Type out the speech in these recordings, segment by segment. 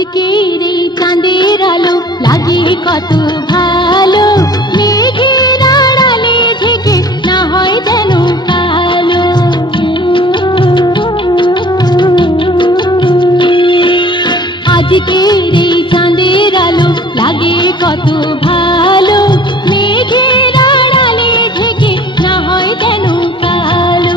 আজকের এই চাঁদের আলো লাগে কত ভালো, মেঘের আড়ালে ঢেকে না হয় যেন কালো। আজকের এই চাঁদের আলো লাগে কত ভালো, মেঘের আড়ালে ঢেকে না হয় যেন কালো।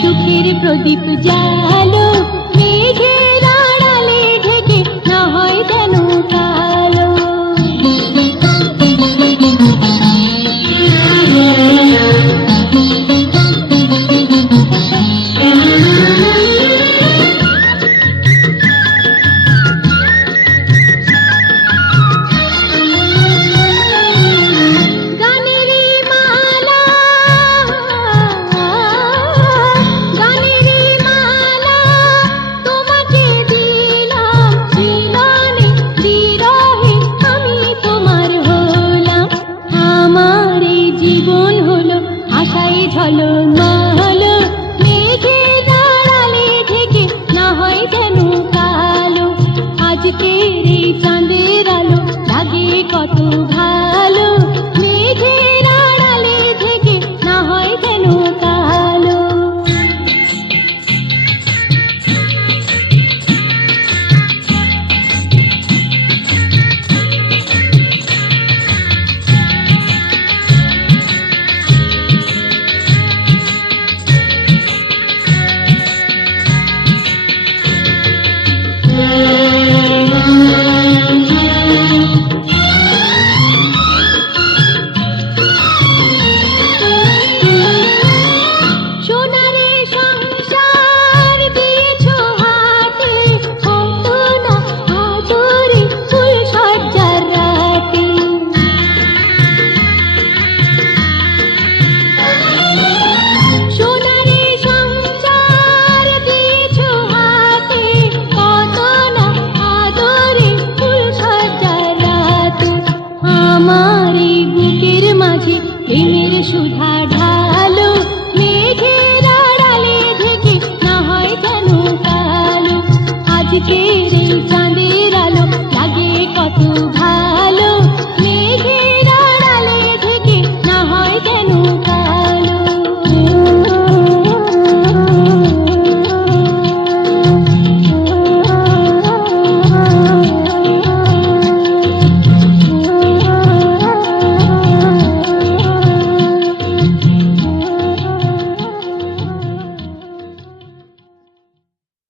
সুখের প্রদীপ জালো, মেঘের আড়ালে ঢেকে না হয় যেন কালো। জীবন হলো আশায় ঝলমলো, মেঘের আড়ালে ঢেকে না হয় যেন কালো। আজকের এই চাঁদের আলো লাগে কত ভালো, মেঘের আড়ালে ঢেকে না হয় যেন কালো। আমার বুকের মাঝে প্রেমের সুধা ঢাল।